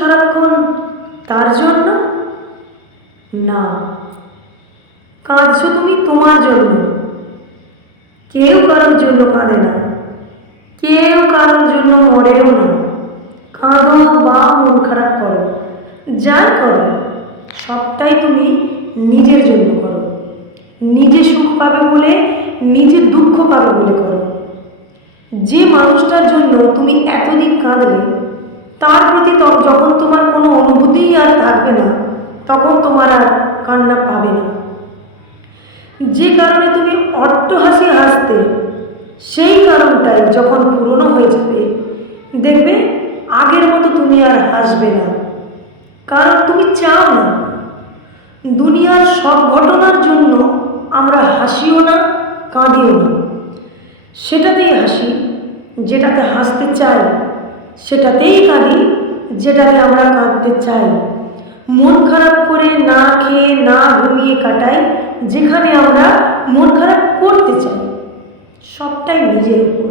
সারাক্ষণ তার জন্য? না, কাঁদছো তুমি তোমার জন্য। কেউ কারোর জন্য কাঁদে না, কেউ কারোর জন্য মরেও না। কাঁদো বা মন খারাপ করো, যাই করো সবটাই তুমি নিজের জন্য করো। নিজে সুখ পাবে বলে, নিজে দুঃখ পাবে বলে করো। যে মানুষটার জন্য তুমি এতদিন কাঁদলে, তার প্রতি যখন তোমার কোনো অনুভূতিই আর থাকবে না, তখন তোমার আর কান্না পাবে না। যে কারণে তুমি অট্টহাসি হাসতে, সেই কারণটাই যখন পুরনো হয়ে যাবে, দেখবে আগের মতো তুমি আর হাসবে না। কারণ তুমি চাও না। দুনিয়ার সব ঘটনার জন্য আমরা হাসিও না, কাঁদিও না। সেটাতেই হাসি যেটাতে হাসতে চাই, সেটাতেই কাঁদি যেটাতে আমরা কাঁদতে চাই। মন খারাপ করে না খেয়ে না ঘুমিয়ে কাটাই যেখানে আমরা মন খারাপ করতে চাই। সবটাই নিজের উপর।